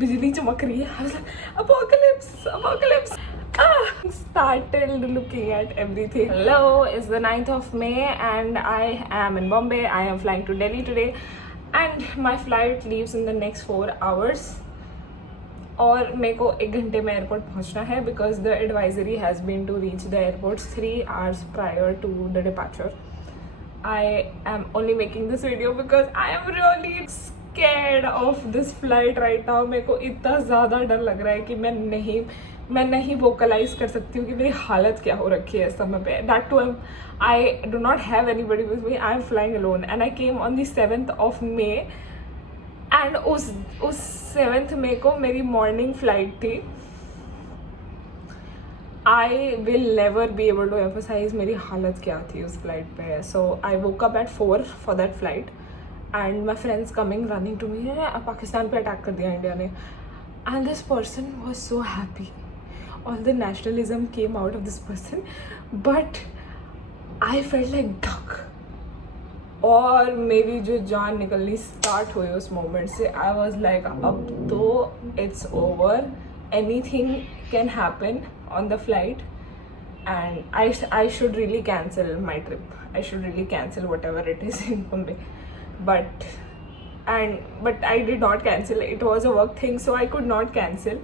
बिजली चमक रही है. I was like, apocalypse, apocalypse. Started looking at everything. Hello, it's the 9th of May and I am in Bombay. I am flying to Delhi today and my flight leaves in the next 4 hours. और मेरे को 1 घंटे में airport पहुंचना है because the advisory has been to reach the airport 3 hours prior to the departure. I am only making this video because I am really scared of this flight right now. मेरे को इतना ज़्यादा डर लग रहा है कि मैं नहीं वोकलाइज कर सकती हूँ कि मेरी हालत क्या हो रखी है इस समय पे. That too I do not have anybody with me. I am flying alone and I came on the 7th of May and उस 7th May को मेरी मॉर्निंग फ्लाइट थी. I will never be able to emphasise मेरी हालत क्या थी उस flight पे. So I woke up at 4 for that flight and my friends coming running to me. Pakistan पे अटैक कर दिया इंडिया ने. And this person was so happy. All the nationalism came out of this person, but I felt like duck. और मेरी जो जान निकलनी start हुई उस मोमेंट से. आई वॉज लाइक अब तो it's over, anything can happen on the flight and I should really cancel my trip. I should really cancel what ever it is in Bombay. but I did not cancel. It was a work thing, so I could not cancel.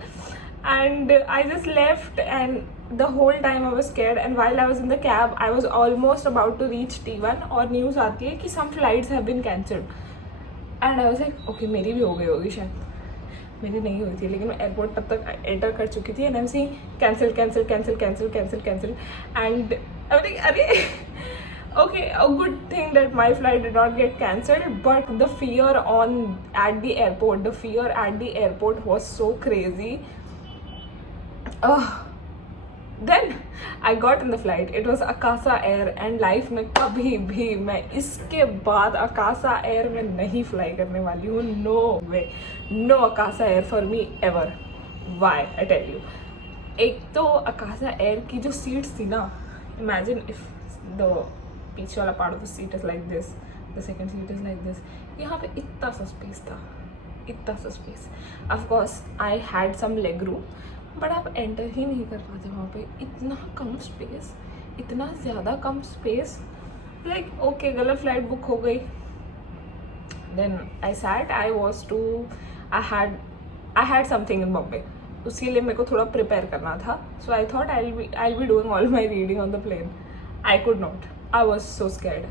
And I just left, and the whole time I was scared. And while I was in the cab, I was almost about to reach T1 और news आती है कि some flights have been cancelled. And I was like, okay, मेरी भी हो गई होगी शायद. मेरी नहीं हुई थी, लेकिन मैं एयरपोर्ट तब तक एंटर कर चुकी थी. And I'm saying cancel. And I'm like, अरे okay, a good thing that my flight did not get cancelled, but the fear at the airport was so crazy. Then I got in the flight. It was Akasa Air and life में कभी भी मैं इसके बाद Akasa Air में नहीं fly करने वाली हूँ. No way, no Akasa Air for me ever. Why? I tell you. एक तो Akasa Air की जो seats थी ना, imagine if the पीछे वाला part of the seat is like this, the second seat is like this. यहाँ पे इतना सा space था, इतना सा space. Of course, I had some leg room. But आप एंटर ही नहीं कर पाते वहाँ पे. इतना कम स्पेस, इतना ज़्यादा कम स्पेस. लाइक ओके, गलत फ्लाइट बुक हो गई. Then I sat, I had something in Bombay. उसके लिए मेरे को थोड़ा प्रिपेयर करना था. So I thought I be doing all my reading on the plane. I could not. I was so scared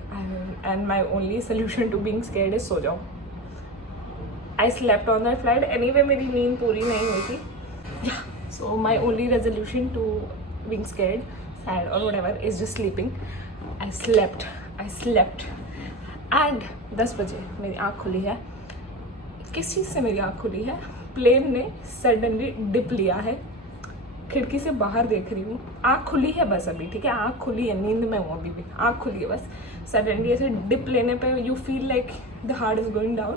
and my only solution to being scared is सो जाओ. I slept on that flight. Anyway मेरी नींद पूरी नहीं हुई थी. So my only resolution to being scared, sad or whatever is just sleeping. I slept and 10 बजे मेरी आँख खुली है. किस चीज़ से मेरी आँख खुली है? प्लेन ने सडनली डिप लिया है. खिड़की से बाहर देख रही हूँ, आँख खुली है बस अभी, ठीक है, आँख खुली है, नींद में हूँ अभी भी, आँख खुली है बस. सडनली ऐसे डिप लेने पे you feel like the heart is going down.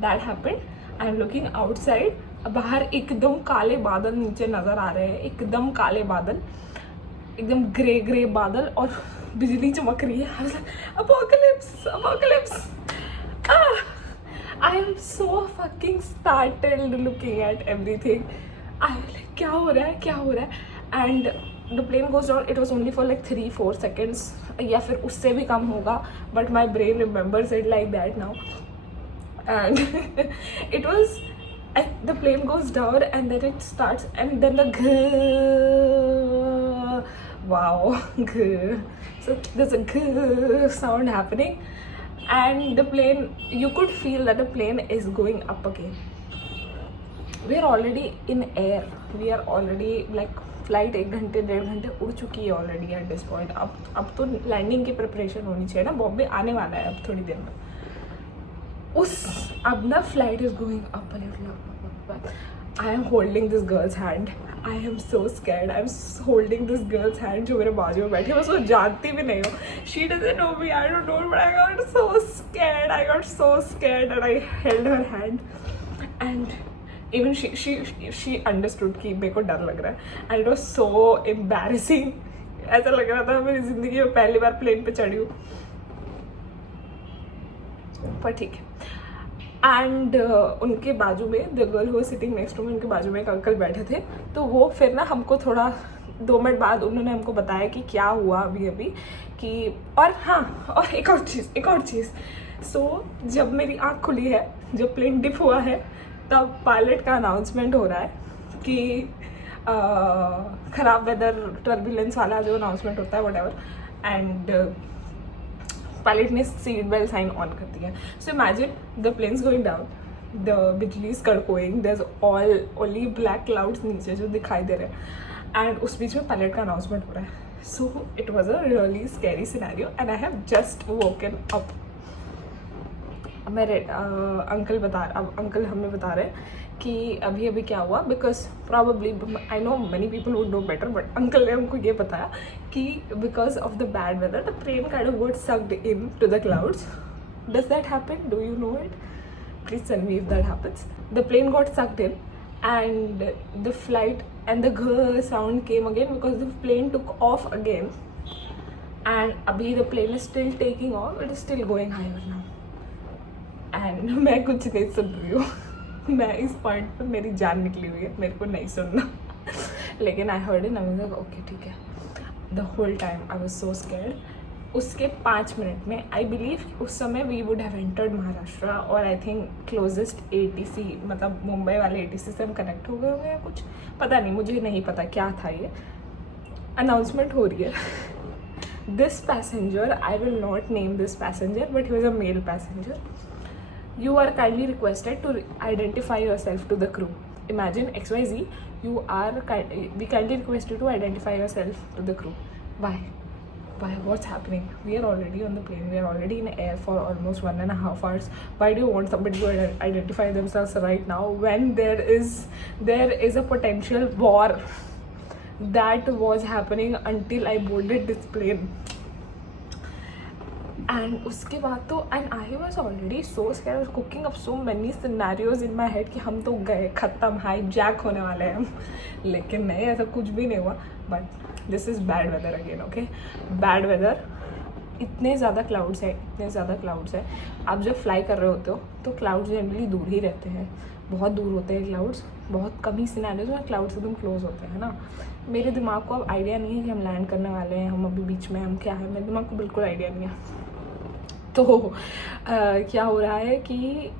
That happened. I am looking outside. बाहर एकदम काले बादल नीचे नज़र आ रहे हैं, एकदम काले बादल, एकदम ग्रे बादल और बिजली चमक रही है. Apocalypse. I am so fucking startled looking at everything. I was like, क्या हो रहा है? And the plane goes down. It was only for like 3-4 seconds या फिर उससे भी कम होगा, but my brain remembers it like that now. And it was, the plane goes down and then it starts and then the wow. So there's a sound happening and the plane, you could feel that the plane is going up again. We are already in air. We are already like flight 1-1.5 घंटे उड़ चुकी है already at this point. अब तो landing की preparation होनी चाहिए ना. बॉम्बे आने वाला है अब थोड़ी देर में. अब ना flight is going up a little. I am holding this girls hand. I am so scared. I am holding this girls hand जो मेरे बाजू में बैठी है. मैं उसको जानती भी नहीं हूँ. She doesn't know me. I don't know, but I got so scared. And I held her hand and even she understood कि मेरे को डर लग रहा है. and it was so embarrassing. ऐसा लग रहा था मेरी ज़िंदगी में पहली बार प्लेन पे चढ़ी हूँ. पर ठीक है. एंड उनके बाजू में the girl who sitting next to me, उनके बाजू में एक अंकल बैठे थे। तो वो फिर ना हमको थोड़ा 2 मिनट बाद उन्होंने हमको बताया कि क्या हुआ अभी अभी कि, और हाँ, और एक और चीज़ सो जब मेरी आँख खुली है, जब प्लेन डिप हुआ है, तब पायलट का अनाउंसमेंट हो रहा है कि ख़राब वेदर टर्बुलेंस वाला जो अनाउंसमेंट होता है व्हाटएवर, एंड पायलट ने सीट बेल्ट साइन ऑन कर दिया। So imagine the planes going down, the बिजली कड़कोइंग, there is only black clouds नीचे जो दिखाई दे रहे हैं, एंड उस बीच में पायलट का अनाउंसमेंट हो रहा है। So it was a really scary scenario and I have just woken up. मेरे अंकल हमें बता रहे हैं कि अभी अभी क्या हुआ, because probably I know many people would know better, but uncle ने हमको ये बताया कि because of the bad weather the plane kind of got sucked into the clouds. Does that happen? Do you know it? Please tell me if that happens. The plane got sucked in and the flight and the grrr sound came again because the plane took off again, and abhi the plane is still taking off, it is still going higher now, and मैं कुछ नहीं सुन रही हूँ मैं इस point पर मेरी जान निकली हुई है, मेरे को नहीं सुनना लेकिन I heard it, I was like okay ठीक है। The whole time I was so scared. उसके 5 मिनट में आई बिलीव उस समय we would have entered Maharashtra, और आई थिंक क्लोजेस्ट ATC, मतलब मुंबई वाले ATC से हम कनेक्ट हो गए होंगे या कुछ, पता नहीं, मुझे नहीं पता क्या था। ये अनाउंसमेंट हो रही है। This passenger, I will not name this passenger, but he was a male passenger. You are kindly requested to identify yourself to the crew. Imagine XYZ, we kindly request you to identify yourself to the crew. Why? What's happening? We are already on the plane. We are already in air for almost 1.5 hours. Why do you want somebody to identify themselves right now when there is a potential war that was happening until I boarded this plane? And उसके बाद तो, and I was already so scared, I was cooking up so many scenarios in my head कि हम तो गए, ख़त्म, hijack होने वाले हैं हम, लेकिन नहीं, ऐसा कुछ भी नहीं हुआ। But this is bad weather again, okay, bad weather. इतने ज़्यादा क्लाउड्स है, आप जब फ्लाई कर रहे होते हो तो क्लाउड्स जनरली दूर ही रहते हैं, बहुत दूर होते हैं क्लाउड्स, बहुत कम ही सिनेरियोज में क्लाउड्स एकदम क्लोज होते हैं ना। मेरे दिमाग को अब आइडिया नहीं है कि हम लैंड करने वाले हैं, हम अभी बीच में, हम क्या है, मेरे दिमाग को बिल्कुल आइडिया नहीं है। तो क्या हो रहा है कि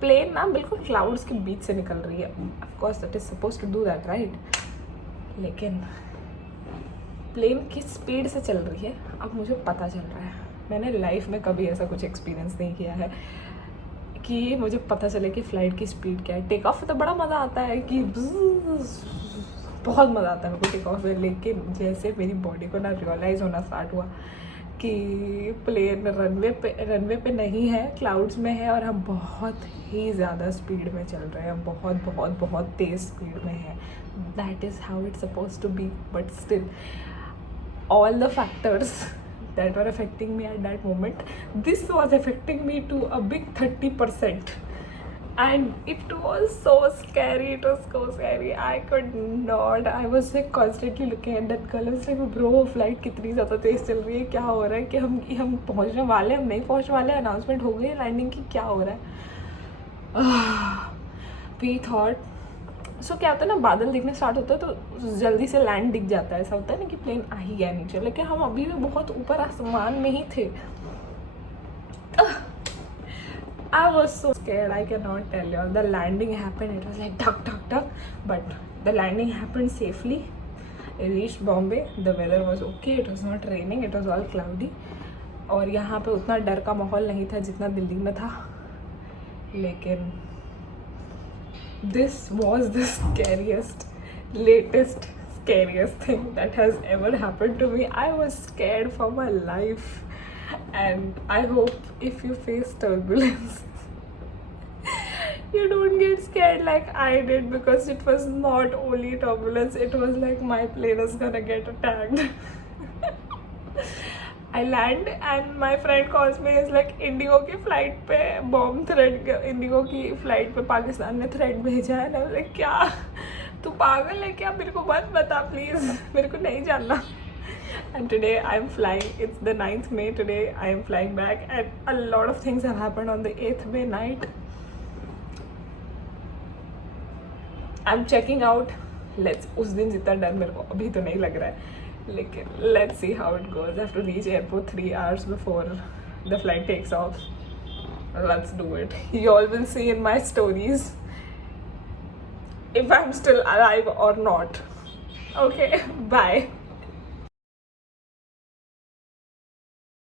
प्लेन ना बिल्कुल क्लाउड्स के बीच से निकल रही है। Of course that is suppose to do that, right, लेकिन प्लेन किस स्पीड से चल रही है अब मुझे पता चल रहा है। मैंने लाइफ में कभी ऐसा कुछ एक्सपीरियंस नहीं किया है कि मुझे पता चले कि फ़्लाइट की स्पीड क्या है। टेक ऑफ तो बड़ा मज़ा आता है कि बहुत मज़ा आता है मेरे को टेक ऑफ में, लेकिन जैसे मेरी बॉडी को ना रियलाइज़ होना स्टार्ट हुआ कि प्लेन रनवे पे नहीं है, क्लाउड्स में है, और हम बहुत ही ज़्यादा स्पीड में चल रहे हैं, बहुत तेज़ स्पीड में है। That is how it's suppose to be, but still all the factors that were affecting me at that moment, this was affecting me to a big 30%, and it was so scary, I could not, I was like constantly looking at that girl, I was like bro flight कितनी ज़्यादा तेज़ चल रही है, क्या हो रहा है, कि हम पहुँचने वाले, हम नहीं पहुँचने वाले, अनाउंसमेंट हो गई लैंडिंग की, क्या हो रहा है। we thought सो क्या होता है ना, बादल दिखने स्टार्ट होता है तो जल्दी से लैंड दिख जाता है, ऐसा होता है ना कि प्लेन आ ही गया नीचे, लेकिन हम अभी भी बहुत ऊपर आसमान में ही थे। I was so scared, I can not tell you. The landing happened, it was like टक टक टक, but the landing happened safely. Reached Bombay, the weather was okay, it was not raining, it was all cloudy, और यहाँ पे उतना डर का माहौल नहीं था जितना दिल्ली में था, लेकिन this was the latest scariest thing that has ever happened to me. I was scared for my life, and I hope if you face turbulence you don't get scared like I did, because it was not only turbulence, it was like my plane is gonna get attacked. I land and my friend calls me, is like Indigo की flight पे bomb threat, Indigo की flight पे पाकिस्तान ने threat भेजा है ना। Like क्या तू पागल है क्या, मेरे को मत बता प्लीज़, मेरे को नहीं जानना। And today I'm flying. It's the 9th May today. I am flying back, and a lot of things have happened on the 8th May night. I'm checking out. Let's उस दिन जितना डर मेरे को अभी तो नहीं लग रहा है, लेकिन let's see how it goes. I have to reach airport 3 hours before the flight takes off. Let's do it. You all will see in my stories if I'm still alive or not. Okay, bye.